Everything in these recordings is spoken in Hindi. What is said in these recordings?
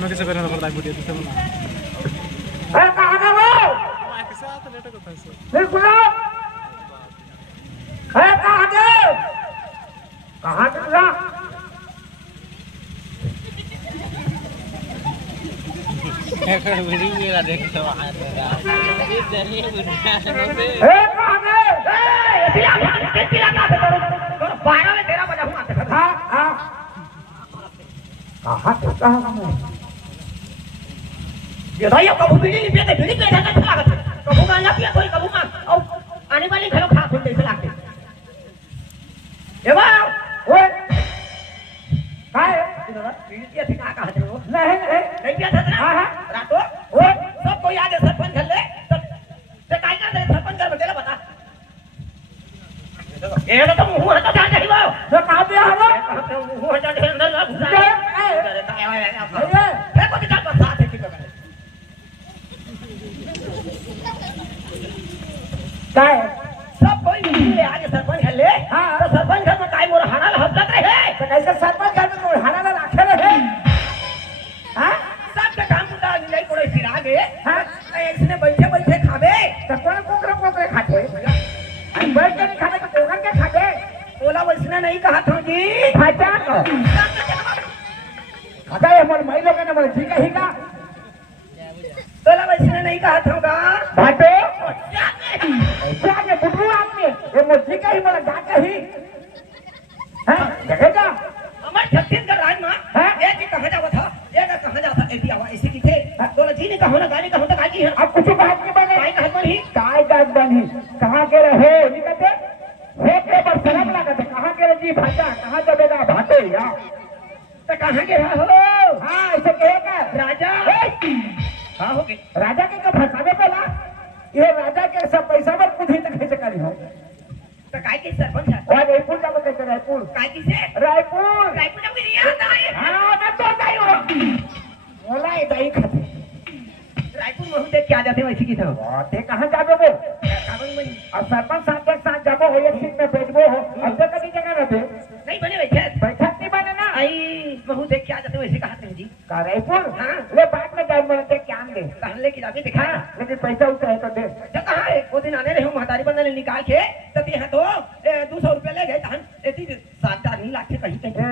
मैं कैसे करना पड़ता है बुढ़िया तो ना है कहां गए वो कैसे आता लेट करता है सर बिल्कुल है कहां गए वीडियो मेरा देख तो आ रहा है जरिए बुढ़िया से ए कहां गए ए तिला ना करो बाहर में तेरा बजा हुआ हां हां कहां मैं ये भाई कबू बीड़ी नहीं पिए बीड़ी पिए था क्या लागत कबू गांजा पिए कोई कबू मां और आने वाली घरों खा खुद ऐसे लागते ए वाह ओए काय बीड़ी पिए थे का कहते हो नहीं पिया था ना हां हां रातो ओए सब कोई आगे सरपंच घर ले से काय कर दे सरपंच घर में तेरा बता ए तो मुंह हटा जा नहीं वो जो कहां पे हवा मुंह हटा दे अंदर ना घुसा ए को दिखा बता थे की करे काय सब कोई मिले आगे सरपंच घर ले हां तो सरपंच घर में काय मोर हाना हफ्ता रहे तो कैसे सरपंच घर में मोर हाना रखे रहे हां सब का काम मुद्दा नहीं कोई फिरा गए हां इसने बैठे बैठे खावे तो कौन कोकरे खाते हम बैठ के नहीं खाते तो कोकरे के खाते ओला वैसने नहीं कहा था जी भाचा खाता है हमारे भाई लोग ने बोले ठीक है ही का ओला वैसने नहीं कहा था का भाटे क्या के बुढ़ू आदमी ये मुझे का ही बोला जाके ही हैं देखेगा हमारे छत्तीसगढ़ राज्य में ये जी कहां जावा था ये कहां जाता ऐसी आवाज ऐसी की थे बोला जी ने कहा ना गाली कहा तक आजी है अब कुछ बात की बने काय कहत बनी काय कहत बनी कहां के रहे नहीं कहते हे के पर शर्म लागत कहां के जी भाषा कहां जबेगा भाटे या तो कहां के रहो हां ऐसे कहेगा राजा हां हो गए राजा के का भाषा में बोला ये राजा के सब पैसा पर खुद ही तक कैसे करी हो तो काय के सरपंच है और रायपुर जाब कैसे रायपुर काय की से रायपुर जब नहीं आता है हां मैं तो नहीं हो बोला ये दही खाते रायपुर में देख क्या जाते वैसे की था ते कहां जाबे वो कागज में अब सरपंच साहब के साथ जाबो हो एक सीट में बैठबो हो अब तक कभी जगह रहते नहीं बने बैठत नहीं बने ना आई बहु देख क्या जाते वैसे कहते हैं जी का रायपुर हां ले बाद में जाब बोलते क्या दे कहन ले की जाके दिखा लेकिन पैसा उसे है तो दे तो कहां है वो दिन आने रहे महतारी बंदा ने निकाल के तो यहां तो 200 रुपया ले गए तहन एती 7-8 लाख के कहीं कहीं तो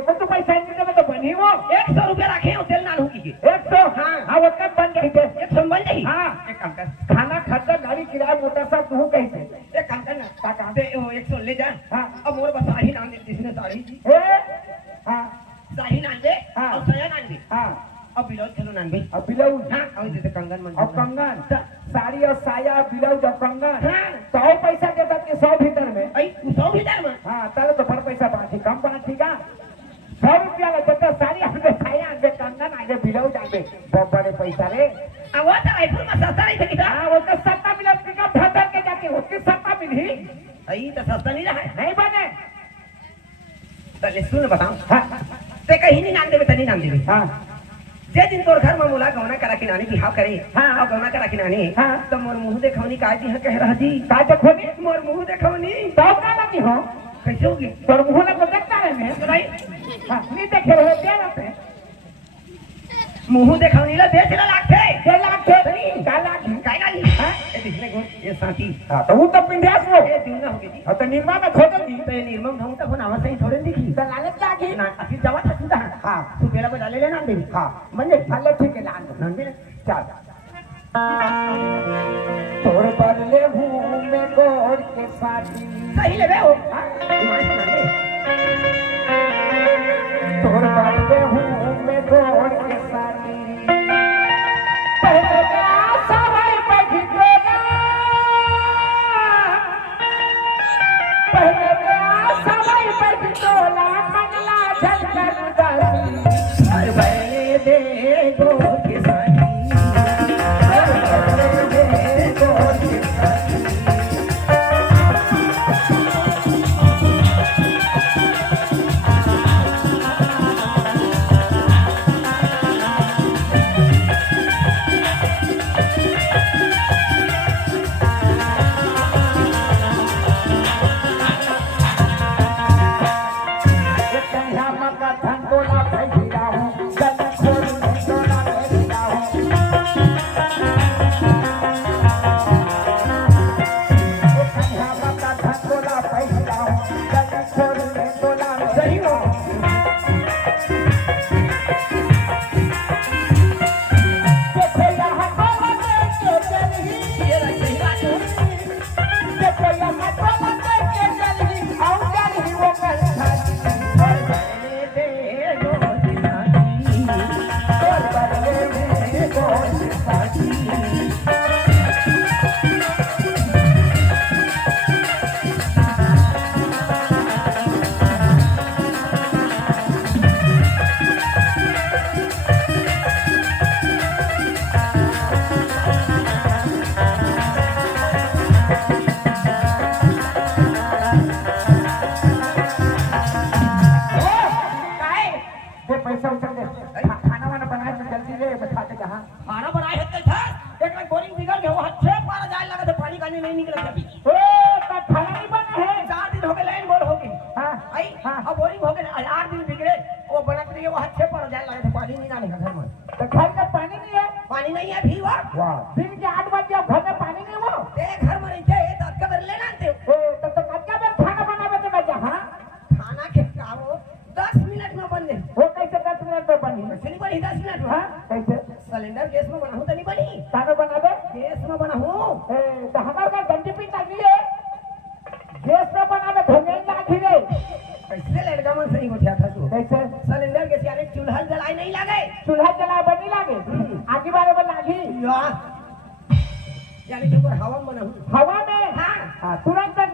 100 तो पैसा नहीं में तो बनी वो 100 रुपया रखे हो तेल ना होगी 100 हां हां वो कब बन गई थे 100 बन गई हां एक काम कर खाना खर्चा गाड़ी किराया मोटर सब तू कहीं से एक काम कर ना काका दे 100 ले जा हां अब मोर बस साड़ी नाम दे जिसने साड़ी जी हां साड़ी नाम दे और सया नाम दे हां अब ब्लाउज चलो नाम दे अब ब्लाउज हां और जैसे कंगन मन अब कंगन साड़ी और साया ब्लाउज और कंगन हां 100 पैसा देता के 100 भीतर में आई 100 भीतर में हां ताले तो बड़ पैसा बाकी कम बना ठीक है 100 रुपया लगता तो साड़ी आगे साया आगे कंगन आगे ब्लाउज आगे बड़े पैसा रे अब वो तो रायपुर में सस्ता नहीं था कितना हां वो तो सस्ता मिला पिकअप धर के जाके उसकी सस्ता मिली आई तो सस्ता नहीं रहा नहीं बने तो ले सुन बताऊं हां ते कहीं नहीं नाम देबे तनी नाम देबे हां जे दिन तोर घर में मोला गौना करा के नानी बिहाव करे हां और गौना करा के नानी हां तो मोर मुंह देखौनी काय दी कह रहा जी का देखौनी मोर मुंह देखौनी तब का लगी हो कैसे होगी तोर मुंह ना को देखता रहे मैं भाई हां नहीं देखे रहे क्या पे मुंह देखौनी ला दे लाख थे का लाख काय लागी हां ए दिखने को ये साथी हां तो वो तो पिंड्यास वो ए दिना होगी जी हां तो निर्मा में खोदल दी तो ये निर्मम ढंग का होना वैसे ही थोड़े दिखी तो लालच लागी ना फिर जावा था सीधा हां तू बेला को डाले लेना दे हां बने फले ठीक है लान नन दे चल तोर बदले हूं मैं गोर के साथी सही ले हो हां तोर बदले हूं मैं गोर के साथी पहले का सवाई बैठी गोला पहले का सवाई बैठी गोला मंगला झलकर दासी हर बने दे गोर के साथी हर बने दे गोर के साथी पैसा उतर दे खाना वाना बनाए तो जल्दी ले बताते कहाँ खाना बनाए है था एक बार बोरिंग बिगड़ गया वो अच्छे पार जाए लगा तो पानी काने नहीं निकला अभी ओ तो खाना नहीं बना है 4 दिन हो गए लाइन बोर हो गई हां आई अब बोरिंग हो गए 8 दिन बिगड़े वो बनत रही वो अच्छे पार जाए लगा तो पानी नहीं आने घर में तो घर में पानी नहीं है पानी नहीं है भी वाह दिन के 8 बजे अब घर में पानी नहीं हो तेरे घर में रहते है तो अक्का कर लेना थे ओ तब तो कच्चा में खाना बनावे तो मैं जहां खाना के वो 10 मिनट में बन गए वो कैसे 10 मिनट में बनी नहीं बनी 10 मिनट में हां कैसे सिलेंडर गैस में बनाऊं तो नहीं बनी खाना बना दे गैस में बनाऊं तो हमारे का गंजी पी लगी है गैस में बनावे धोने लागी रे कैसे लड़का मन सही उठा था तू कैसे सिलेंडर गैस यानी चूल्हा जलाई नहीं लगे चूल्हा जला बनी लागे आगे बारे में लागी यानी कि ऊपर हवा में बनाऊं हवा में हां तुरंत बन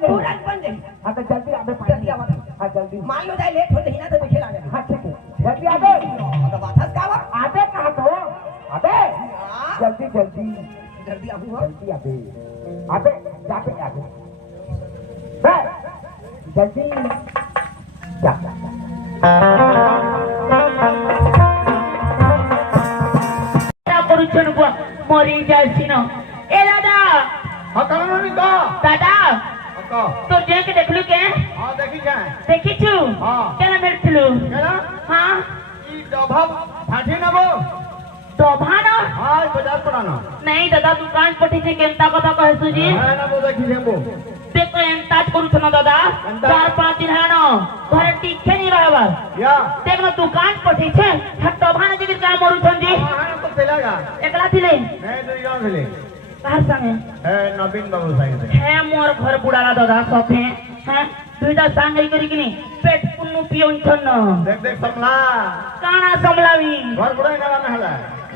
जाए हां तो जल्दी आबे जल्दी आवा हां जल्दी मान लो जाए लेट हो जाए ना तो देखे लागे हां ठीक है जल्दी आबे तो बात है कावा आबे कहां तो आबे जल्दी जल्दी जल्दी आऊंगा जल्दी आबे आबे जाके आबे बस जल्दी जा କରୁଛନ୍ ବୁଆ ମରି ଯାଇଛିନ ଏ ଦାଦା ହକରଣୀ କ ଦାଦା କ ତୋ ଯେକେ ଦେଖିଲୁ କେ हां देखी क्या ଦେଖିଛୁ ହଁ। କେନ ମିଳିଥିଲୁ केना ହଁ ई डभा फाठी नबो ଦଭାନ हां 50 पड़ाना ନାଇଁ ଦାଦା ଦୁକାନ ପଠେଇছে କେନ୍ତା କଥା କହେସୁ जी हां ना वो देखी जेबो ଦେଖ ଏନ୍ତା କରୁଛନ ଦାଦା ଏନ୍ତା? 4-5 ଦିନ ହେଲାନ ଘରେ ଟିକେ नहीं रहବାର या ଦେଖ ଦୁକାନ ପଠେଇছে ଦଭାନ ଯଦି କାଁ ମରୁଛନ୍ जी हां तो चलेगा एकला ଥିଲେ मैं तो जान ले କାହାର ସାଙ୍ଗେ है नवीन बाबू साइड है मोर घर बुढ़ाला दादा सफे हैं दुईटा सांग करिकिनी पेट पुन्नु पियोन छन देख देख समला काना समलावी घर बुढ़ाई ना ना हला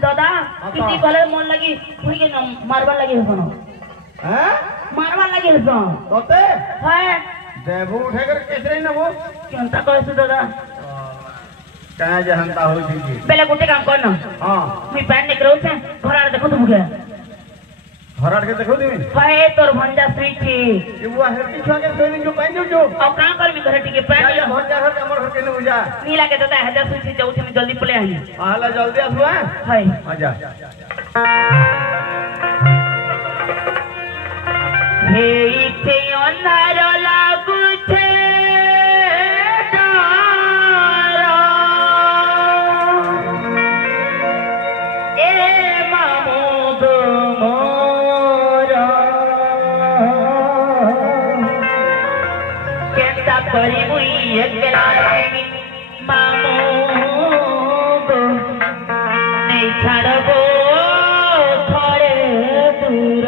दादा किसी गले मन लगी खुई के मारवा लगी हसन हैं मारवा लगी हसन तोते है देबू उठे कर कैसे ना वो केनता कहसु दादा कहां जहनता हो जी पहले गोटे काम कर न हां मी पैन निकरो छे घर आड़ देखो तुम के घर आड़ के देखो दिमी है तोर भंजा स्वीटी ये वो है कि छगे सोनी जो पाइन जो अब काम कर मी घर टिके पैन क्या घर जा घर हमर घर के न बुझा नीला के दादा हजार स्वीटी जाऊ थे जल्दी पले आई आला जल्दी आसु है आजा हे इथे अंधार लागू छे डार ए मामो गो मोर केंता करी मुई एकला मामो गो नहीं छाड़बो थोड़े दूर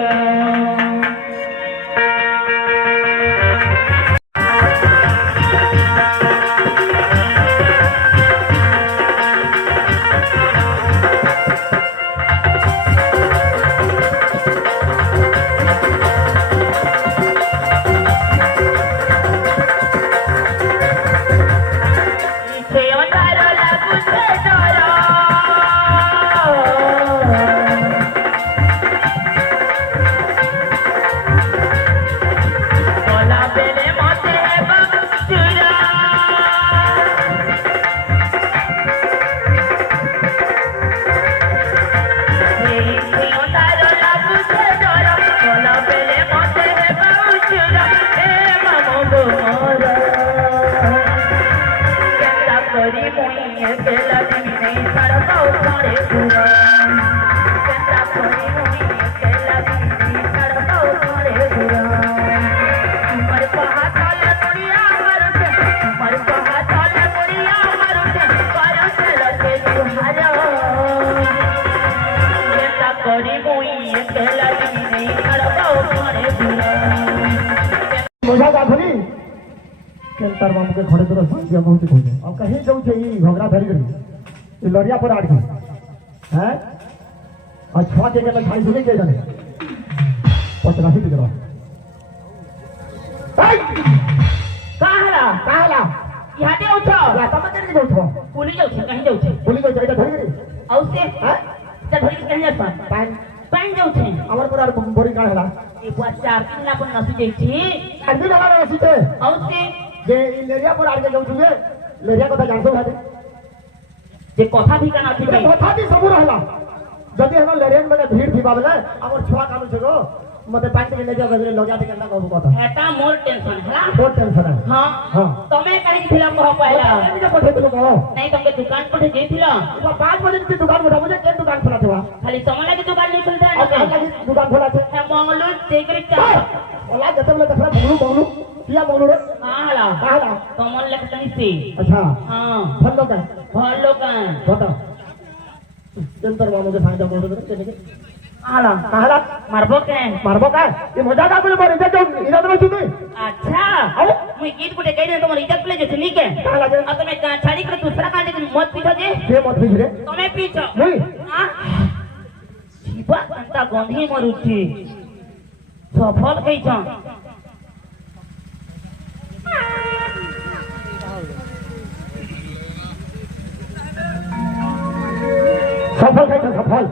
मोजा गाधनी केंतर बाबू के घरे तो रसी हम होते खोजे अब कहीं जाऊ छै ई घोगरा धरी करी ई लरिया पर आड़ के हैं अच्छा के लग खाई सुनी के जाने पचरा ही दिख रहा काहला याते उठो या तब तेरे के उठो पुलिस जाऊ छे कहीं जाऊ छे पुलिस को जाइता धरी रे औसे हां त धरी के कहीं जाता पाइन जाऊ छे हमर पर बोरी का हला ए बुआ 4 दिन ला पण नसी जाई छी अंदर लगा रसी ते औसे जे लेरिया पर आके जाऊ छुए लेरिया কথা जानसो भाते जे कथा भी काना थी कथा भी सब रहला जदी हम लेरियन में भीड़ थी बाबला हमर छुआ कानु छगो मते पाइन के ले जा गजरे लगा दे केना कहबो कथा हेता मोर टेंशन हला बहुत टेंशन है हां हां तमे कहीं थिला कह पहला नहीं पठे तो कहो नहीं तुमके दुकान पर जेथिला 5 बजे की दुकान उठा मुझे केन दुकान खोला था खाली समय लगे दुकान नहीं खुलता है लगी दुकान खोला थे है मंगलू जेकरी चा ओला जते बोले देखला मंगलू किया मंगलू रे हां हला कहां कमल लग कहीं से अच्छा हां फल्लो का भलो का बता सेंटर वालों के फायदा बोल दे के हला कहां मारबो का ये मजा का बोले बोले जो इधर में सुनी अच्छा मुई गीत गुटे कहि दे तुम इज्जत प्ले जे सुनी के कहां लगे अब तुम्हें छाड़ी कर दूसरा काल दे मत पीछो जे ये मत बिगड़े तुम्हें पीछो नहीं हां जीवा कंटा गंधी मरुची सफल कहि छ सफल है सफल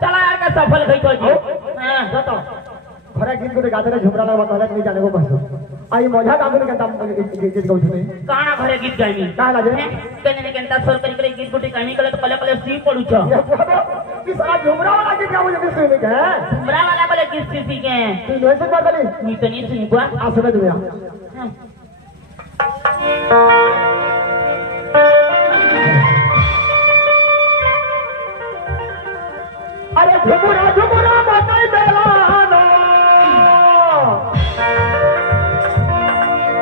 चला यार का सफल कहि छ हां बताओ खरा गीत को गाते रे झुमरा लगा कहला नहीं जाने को बस आई मजा का बोले केंता गीत गाउ छने काना घरे गीत गाइनी का लागे केने केंता सोर करी गीत गुटे गाइनी कले तो कले सी पडु छ कि सारा झुमरा वाला गीत गाउ जे सुने के झुमरा वाला बोले गीत सी के तू वैसे बात करी नी तो नी सुनी बुआ आ सुने दुनिया अरे झुमरा झुमरा बताई बेलानो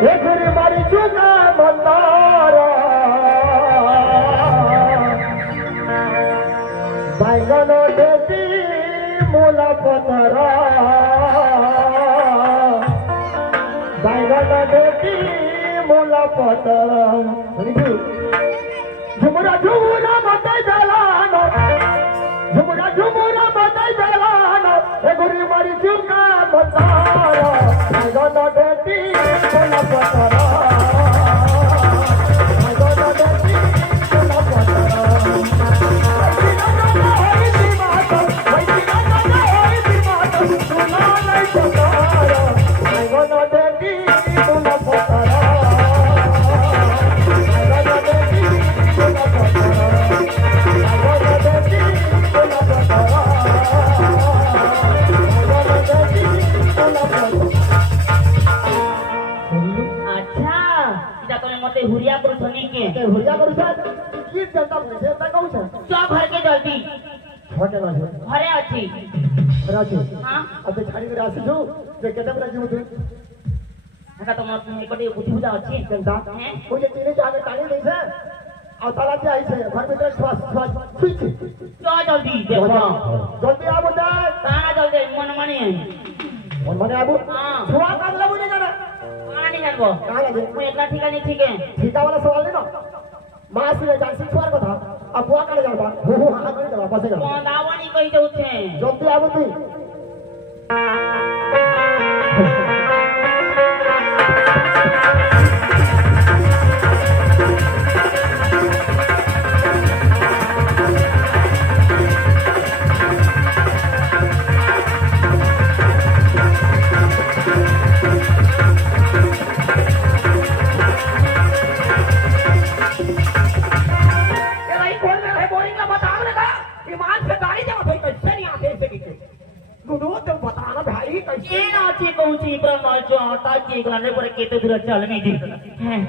ये घरी मारी चुका मंदारा बैंगनो देती मूला पतरा बैंगनो देती मूला पतरा झुमरा झुमरा बताई बेलानो झुमरा झुमरा बताई बेलानो ए गुरी मारी चुका मंदारा बैंगनो देती मूला पतरा बैंगनो देती मूला पतरा अच्छा इदा तने मते हुरिया करू छनी के हुरिया करू छ की जनता से ता कहू छ क्या घर के जल्दी छोटे ना छ घरे अछि राजू हां अबे छाड़ी में आसी छु जे केते बरा जीव तू हका तो मत निकटे बुद्धि बुझा अछि जनता हैं मुझे चीनी चाहे टाणी नहीं से और ताला जे आई छे घर में श्वास छुई छी क्या जल्दी देखो जल्दी आ बता काना जल्दी मन मानी और मने आबू हां छुआ काम लगू नहीं जाना काना नहीं जानबो कहां लगे मैं एकला ठिका नहीं ठीक है ठीका वाला सवाल नहीं ना मां से जान से छुआर कथा अब बुआ काले जाबा हो हां कर देबा पासे कर कौन दावानी कहि दउ छे जल्दी आबू तू ये ना अच्छी पहुंची प्रमाण जो आता के गलाने पर केते दूर चल नहीं दी हैं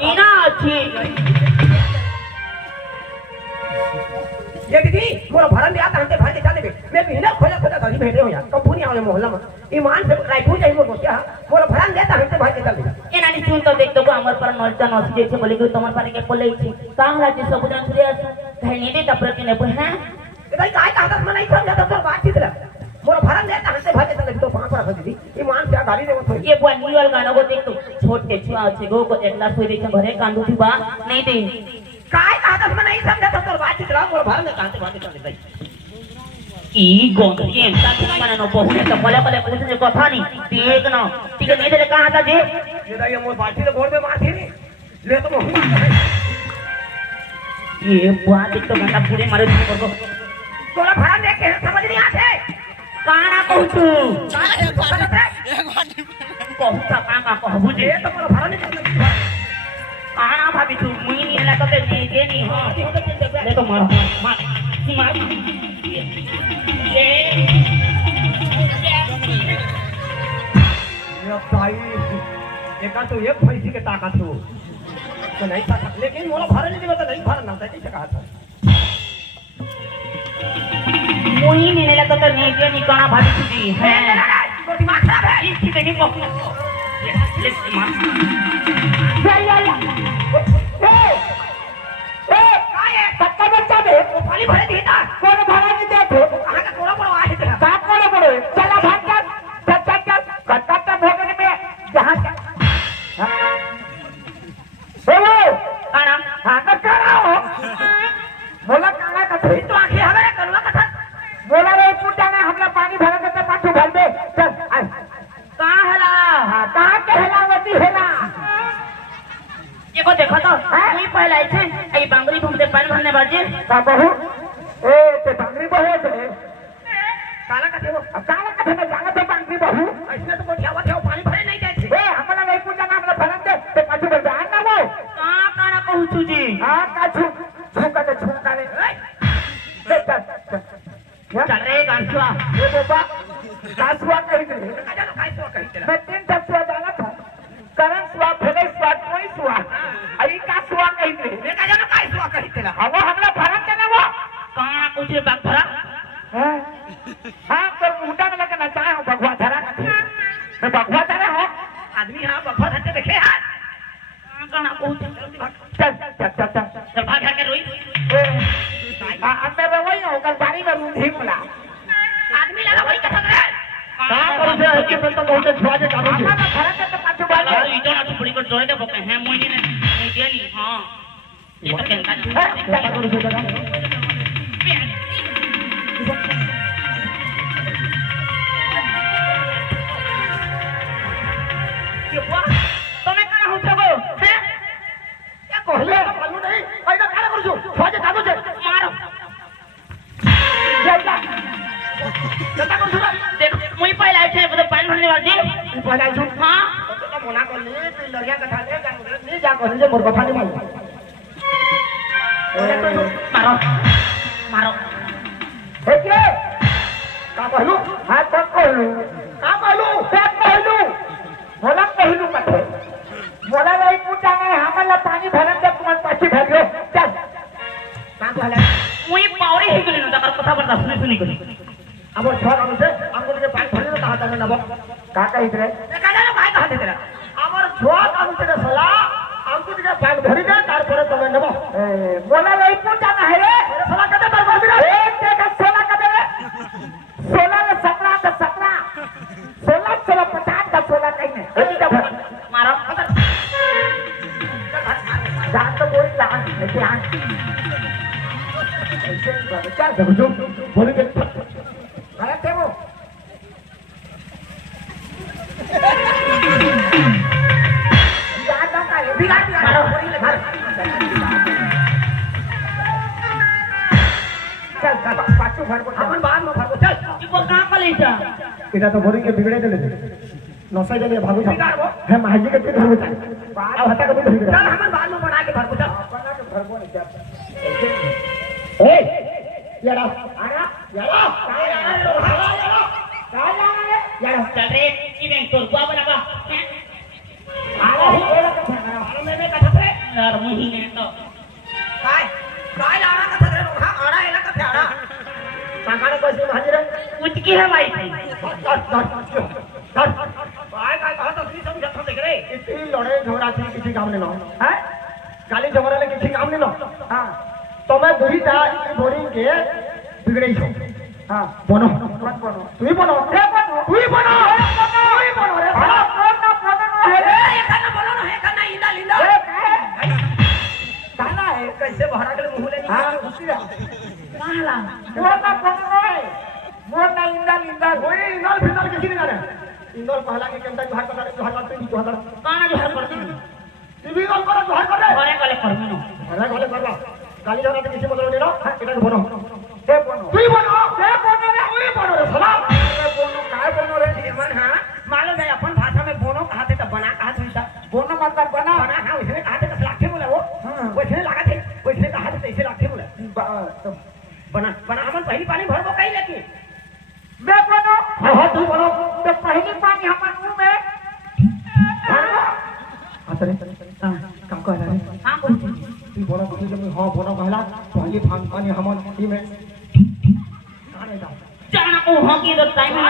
ये ना अच्छी ये दीदी मोरा भरन दिया तांते भाई चले बे मैं बिना खोला खोला गाड़ी भेटे हो यार कंपनी आवे मोहल्ला में ईमान से राइफल चाहिए मोर क्या मोरा भरन देता हमसे भाई चले ये नानी सुन तो देख तो हमर पर नलचा नसी जे छे बोले कि तमर पर के बोले छी काम राज्य सब जन सीरियस कहनी दे तपर के ने पर हैं भाई काय का मन नहीं समझा तो बात ठीक है मोरा भरन देता हमसे भाई चले तो पांच पर दीदी ईमान से गाड़ी देव तो ये बुआ न्यूअल गाना को देख तो छोटे छुआ छे गो को एकला सोई दे घरे कांदू थी बा नहीं दे काय कहा था मैं नहीं समझा था तो बात चला मोर भरन कहां से बात चल गई ई गोंधली एंता माने न बहुने तो पले पले पूछने कथा नहीं देख ना ठीक नहीं दे कहां था जी ये ये मोर बाटी बोर्ड में मार थी नहीं ले तो मोह ये बात तो घंटा पूरे मारे तुम को तोरा भरन देख के समझ नहीं आते काना कहू तू कहू ता काना कहबू जे ये तो मोर भरन नहीं काना भाभी तू मुई नहीं हला तो नहीं दे नहीं हां ले तो मार मार मार ये भाई एक तो एक पैसे के ताकत हो तो नहीं था लेकिन मोला भरन नहीं देता नहीं भरन ना कैसे कहा था मुई नहीं हला तो नहीं दे नहीं काना भाभी तू जी है तो दिमाग खराब है इसी के नहीं कहू ले मार या ए काय है पक्का बच्चा दे वो पानी भरे देता कौन भरा नहीं देते कहां का थोड़ा बड़ा है तेरा का कोड़े पड़े चला भाग चल कटकट भोगन में जहां बोलो काना हां का कराओ बोला काला का थे तो आंखें हमारे कलवा का था बोला रे पूछा ना हमला पानी भरा देते पाछू भर दे चल आ कहां हला हां कहां के हेलावती हेला ये को देखो तो मुई पहले आई थे आई बांगरी घूमते पानी भरने बाजे का बहू ए ते बांगरी बहू थे काला का थे वो काला का थे मैं जाना तो बांगरी बहू ऐसे तो कोठियावा थे पानी भरे नहीं जाते ए हमला नहीं पूछा ना हमला भरन दे ते पाछू भर दे ना वो कहां काना कहू तू जी हां का झुका ले चल रे गांसुआ ये बाबा कासुआ कही दे काजा तो काय सो कही तेरा मैं 3 तत्व जाना था करण स्वा भेले स्वा कोई स्वा आई कासुआ कही दे ये काजा तो काय सो कही तेरा अब हमला भरन के ना वो कहां कुछ बाग भरा हां तो मुंडा में लगा ना चाहे हो भगवा धरा मैं भगवा धरा हो आदमी हां बफा धरते देखे हां काना कहू चल चल भाग के रोई मैं वही हूं कल बारी में रूंधी मला आदमी लगा वही कथा रे का करू से हकी में तो बहुत छुआ जे काबू से भरत के पाछू बाल यार इतो ना छुपड़ी को जोड़े दे बके हैं मुई नहीं दे नहीं हां ये तो केंका क्या करू से बता ये बुआ तुम्हें कहां हो छगो हैं क्या कहले मालूम नहीं ऐसा काला करू छो छुआ जे काबू से मारो जल्दा जता करू छो देख मुई पहले आई थे तो पानी भरने वाली पहला छु हां तो मना कर ले तू लड़िया कथा दे नहीं जा कहले जे मोर कथा नहीं मालूम मारो मारो हेके का कहलू हां तक कहलू का कहलू बोला कहलू कथे बोला नहीं पूछा नहीं हमला पानी भरन दे तुम पाछी भर लो चल का कहले मुई पावरी ही गेली ना कथा बर्दाश्त सुनी सुनी करी अब छोड़ हम से अंगुल के पानी भरने कहा था ना का कही रे काजा तो काय कहा तेरा अमर छोड़ हम तेरे सला अंगुल के पानी भरी दे तार पर तमे नबो बोला नहीं पूछा ना है रे अरे सला कदे पर भर दे एक का 16 का दे 16 ने 17 का 17 16 16 50 का 16 कहीं नहीं ऐसी का भर मारो जान तो कोई जान नहीं जान ऐसे चल जो बोल के गलत है वो याद ना का बिगाड़ मारो चल पाछू भर को अपन बाद में भागो चल ये वो कहां पर ले जा এটা তো ভরি কে বিগড়ে দিলে নসাই দিলে ভাগু बिगाड़बो হ্যাঁ মাঝি কে ধরে বসা আর হাতা কে ধরে चल हमन बाद में बना के भागो चल बना के भरबो नहीं क्या ए यारा आना यारा यारा चल रे की में तो बुआ बनावा आला एला का में कथा रे यार महीने तो काय काय लाना कथा रे हां आड़ा एला कथा आड़ा काकाने कोई हाजिर कुछ की है भाई काय काय कहा तो नहीं समझ था देख रे इतनी लड़े झगड़ा थी किसी काम नहीं ना हैं गाली झगड़ा ले किसी काम नहीं ना हां तो मैं दुरीटा बोरिंग के बिगड़े छो हां बनो मत बनो तू ही बनो रे बनो तू ही बनो रे हां कौन ना बनो है रे ये खाना बोलो ना है खाना इंदा लिंदा गाना है कैसे बहरा के मुंह ले हां खुशी रहा काला मोर ना पकड़ोय मोर ना इंदल ओए इंदल फिंदल किसी ने करे इंदल पहला के केंटा जोहार करते नहीं जोहार काना जो हर करती टीवी कॉल करो जोहार करे घरे गले करबिनो अरे गले करवा गाली जरा तो किसी बदल नहीं रहा एटा बनो से बनो तू बनो रे ओए बनो रे साला अरे बोनो काय बोनो रे जीवन हां मालूम है अपन भाषा में बोनो कहते तो बना कहा था बोनो मतलब बना बना हां उसने कहते तो लाखे बोला वो उसने लगा थे उसने कहा तो ऐसे लाखे बोला तो बना बना हमन पहली पानी भरबो कई लेके मैं बनो हां तू बनो तो पहली पानी हमन मुंह में भरबो अतरे का कह रहा है हां बोल तू बोलो कुछ जब हां बोलो कहला पहली पानी हमन ई में काने जाओ जाना को हां की तो टाइम में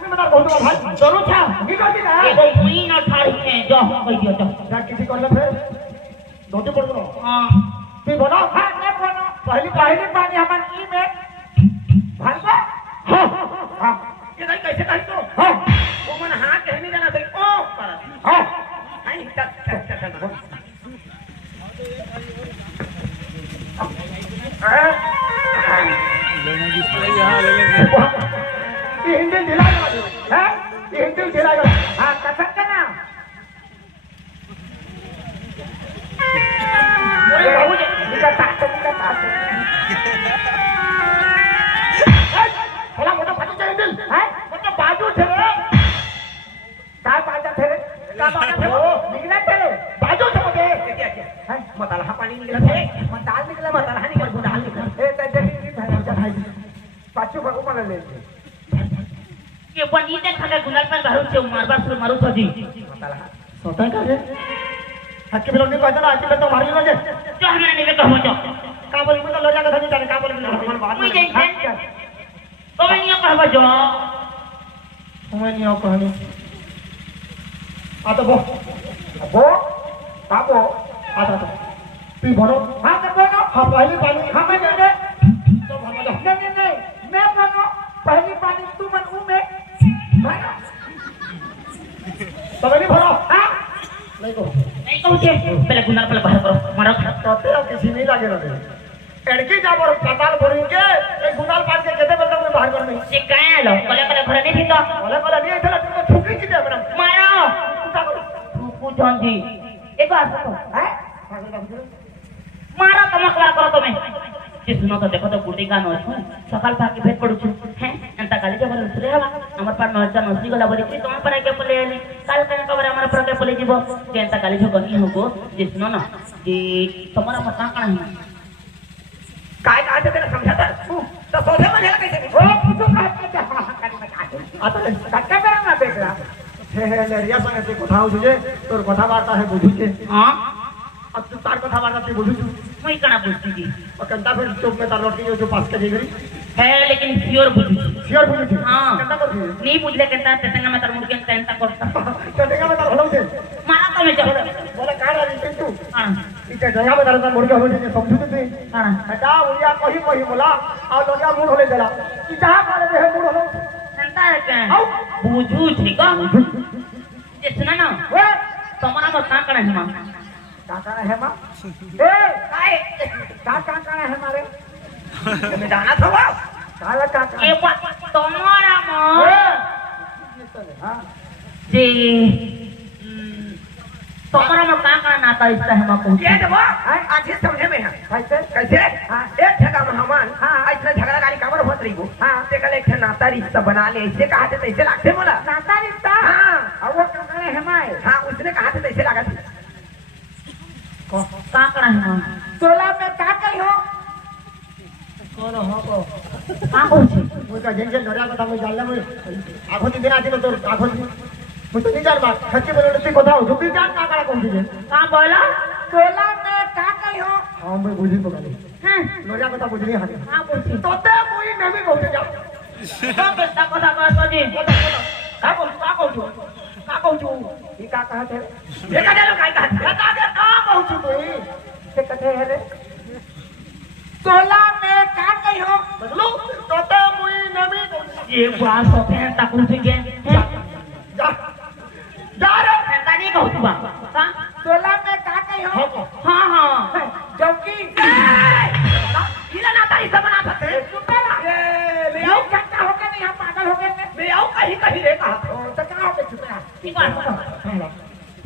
में बता बोल भाई जरूर था निकल के ना एगो मुई ना ठाड़ी है जो हम कह दियो तो जा किसी कर ले फिर दोते पड़ दो हां तू बोलो हां मैं बनो पहली पानी हमन ई में भरबो हां हां ये नहीं कैसे कही तो हां वो मन हां कहने जाना तो ओ कर हां नहीं चल ये हिंदी दिलाएगा है ये हिंदी दिलाएगा हां कसम के ना ये बाबू जी निका तात थोड़ा मोटा फाटू चाहिए दिल है मतलब बाजू थे रे काय बाजा थे रे का बाजू थे ओ निकला थे बाजू थे मुझे क्या क्या है मतालहा पानी निकला थे दाल निकला मतालहा निकल गुदाल निकल ए त जल्दी भाई पाछू भगो मला ले ये बनी ने खले गुनाल पर घरो से मारबा से मारू तो जी मतालहा सोता का रे हक्के बिलो नहीं कहता ना हक्के बिलो तो मार लेना जे जो हमने नहीं कहो जो का बोल मैं तो लो जाके धनी जाने का बोल मन बात मुई जैसे तो नहीं कहबा जो मैं नहीं आओ कहानी आ तो बो बाबो आ तो तू भरो हां मैं बनो हां पहली पानी हां मैं दे तो भर दो नहीं मैं बनो पहली पानी तू मन मुंह में भरो तो नहीं भरो हां नहीं को नहीं कहू छे पहले गुनाल पर बाहर करो मारो तोते अब किसी नहीं लागे रे एड़की जा पर पताल भरी के एक गुनाल पाट के केते बेल में बाहर कर नहीं से काया लो कले कले घर नहीं थी तो बोले नहीं इधर तुमको छुपी की दे मैडम मारो कुत्ता करो तू जान जी एक बार तो है मारो कमकवा करो तुम्हें जे सुनो तो देखो तो गुटी का नोच सकाल पाके भेट पड़ू छु हैं अंता काली जबर उतरे हवा हमर पर नोचा नोसी गला बरी की तुम पर के पले आली काल कने कबर हमर पर के पले जीवो जे अंता काली जो गनी होगो जे सुनो ना जे तुम्हारा मता काना है काय का तेरा समझाता तो सोचे मन है कैसे ओ तू कहते आता कट्टा करा ना बेटा हे लेरिया संगे से কথা হচ্ছে তোর কথাবার্তা है বুঝুছে हां अब तू तार কথাবার্তা তুই বুঝুছু मैं कना पूछती जी और कंटा फिर चौक में तार लड़की जो पास के गई है लेकिन प्योर बुझी शेयर बुझुछू हां कंटा करती नहीं बुझले केता तेतंगा में तार मुर्गे तेंता करता कंटा में तार हलो से मारा तो मैं जाओ बोले का राजी तू हां इते जगह में तार मुर्गा हो जे समझू तू हां हटा उलिया कही बोला और लोटिया मूड होले देला कि जहां करे रे मूड होलो तेंता है के बुझू छी का जे सुना ना ए तुम्हारा मता काना है मां काका है मां ए काय काका है हमारे में दाना था वो काला काका ए तुम्हारा मां हां जे तुम्हारा मां काका नाता इसका है मां को ये देखो आज ही समझे में है कैसे कैसे हां एक जगह में हमान हां ऐसा झगड़ा गाड़ी काबर होत रही वो हां ते कल एक नाता रिश्ता बना ले ऐसे कहा थे ऐसे लागते बोला नाता रिश्ता हां और वो काका है हमारे हां उसने कहा थे ऐसे लगा थे काका है मां तोला में का कही हो कौन हो को का को छी वो का जेल धरा কথা मैं जानला मैं आखो दिन आदिन तो आखो मैं तो नहीं जान बात सच्ची बोले तो কথা हो जुबी जान का कहूं तुझे का बोला तोला में का कही हो हां मैं बुझी तो गाली हैं लोजा কথা बुझनी हाथे का पूछी तोते मुई नेमी कहते जा तो बेटा কথা कहतो जी का कहू ये का कहते ये का जानो काय कहत बता दे का कहू तू से कथे है रे तोला में का कही हो बदलो तोते मुई नेमी ये बात होते हैं ताकुल से के जा जा रे तेंता नहीं कहू तू का तोला में का कही हो हां हां चौकी इला ना तारी सब बना सकते हैं चुपेला मैं ये चक्का हो गया नहीं हम पागल हो गए मैं आऊं कहीं कहीं रे कहा तो कहाँ हो गए चुपेला ठीक है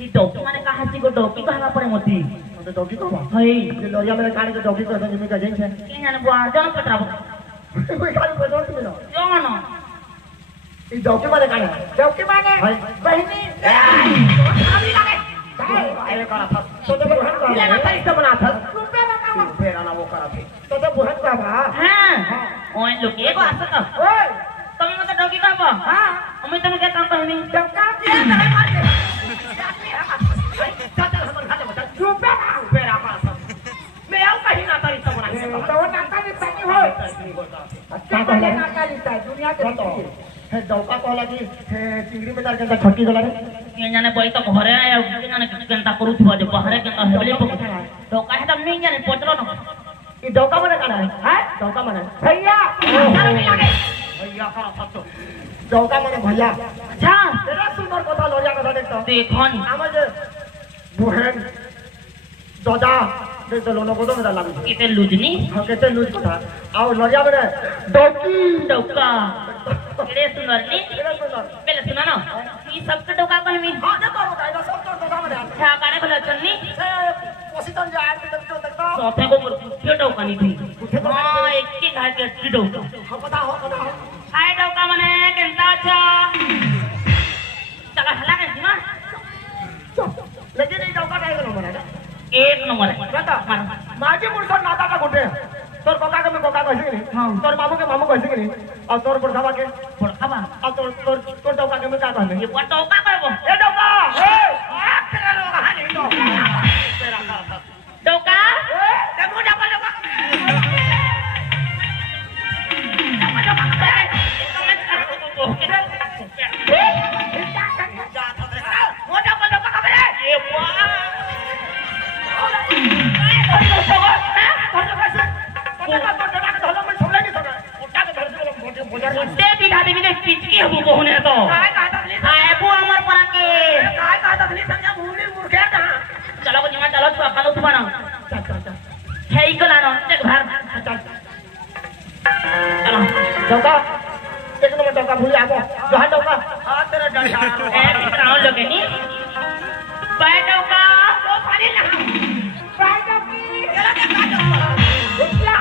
ये डॉगी माने कहा सी को डॉगी कहा पड़े मोती तो डॉगी को बा हई ये लोरिया मेरे कान के डॉगी को संग में का जेंस है के जाने बुआर जान पटराबो कोई कान को जोड़ मिलो जानो ये डॉगी माने कान डॉगी माने बहनी अभी लगे अरे करा था तो बुहन इला ना तारी सब बना था चुपेला का फेरा ना वो करा थे तो बुहन का बा हां ओए लोग एक बात तो ओए तुम मत डॉगी का बा हां हमें तुम क्या काम कहनी चक्का ये नहीं मार दे चल हम खा ले चुपेला फेरा का मैं आऊं कहीं ना तारी सब बना तो नाता नहीं सनी हो अच्छा पहले नाता लिखता है दुनिया के तो है डौका कहला कि चिंगड़ी में करके छटकी गला रे के जाने बोई तो घरे आया के जाने केनता करू थवा जो बाहर के हेबले पक तो काहे तब नहीं जाने पचलो न ये डौका माने काना है हैं डौका माने भैया भैया करा था तो डौका माने भैया अच्छा तेरा सुंदर कथा लोरिया कथा देखता देखो नी आमाज बुहन दादा देख तो लोनो को तो मेरा लागू किते लुजनी हम कहते लूज कथा आओ लोरिया माने डौकी डौका केड़े सुनरनी तेरा सुंदर पहले सुना ना ई सब के डौका कहमी हां देखो बताइए सब तो डौका माने अच्छा काने भला चन्नी पोसितन जाए तो देखता सोथे को के डौका नी थी हां एक के घाट के अच्छी डौका हम पता हो हाय डौका माने केनता अच्छा चला हला के ना लेकिन ये डौका काय करो माने एक नंबर है बता मार माझी मुर्सर नाता का गुटे तोर कोका के मैं कोका कहसी नहीं हां तोर मामू के मामू कहसी नहीं और तोर बुढ़ावा के बड़काबा और तोर डौका के मैं का कहने ये डौका कहबो ए डौका ए तेरा लोग हां नहीं तो तेरा करा था डौका ते मुझे बोलो मोटा बोलो का खबर है ये वाह उठे बिधा देवी ने पिचकी हबु कोने तो काय का तकली आए बु अमर परा के काय का तकली समझा भूली मुर्खे कहां चलो को जिमा चलो तो कालो तुम्हारा है ही कला ना देख भार चलो डौका एक नंबर डौका भूल आबो जहां डौका हां तेरा डंडा ए प्राण लोगे नी बैठो का तो पानी ना पाई डौकी तेरा क्या काटो उठला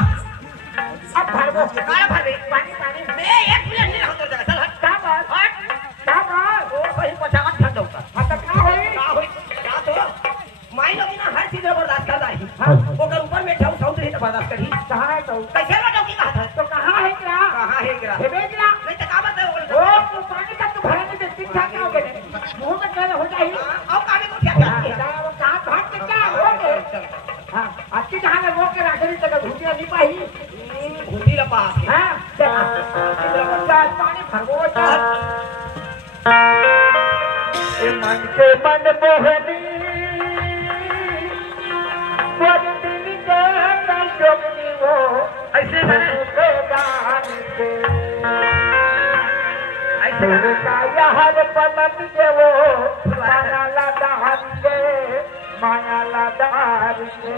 अब भरबो काला भर दे पानी पानी मैं एक मिनट नहीं रहूं तो जगह चल हट का बात हट का बात ओ कहीं पचास ठंड होता हां तो का होई का होई क्या तो माई लोग ना हर चीज बर्दाश्त कर रही हां ओकर ऊपर में ठौ ठौ रही तो बर्दाश्त करी कहां है तो कैसे लोगों की कहा था तो कहां है क्या कहां है गिरा हे बेजला नहीं तो का बात है ओ तो पानी का तू भरा नहीं ठीक ठाक ना हो गए मुंह में क्या हो जाए अब कावे को क्या क्या वो कहां भाग के क्या हो गए हां अच्छी जहां में वो के राखरी तक घुटिया नहीं पाई घुटी ला पास हां बच्चा पानी भरबो ए मन के मन मोहनी वरती के जोगनी वो ऐसे मैंने ऐसे का यार पलट के वो माया लदार के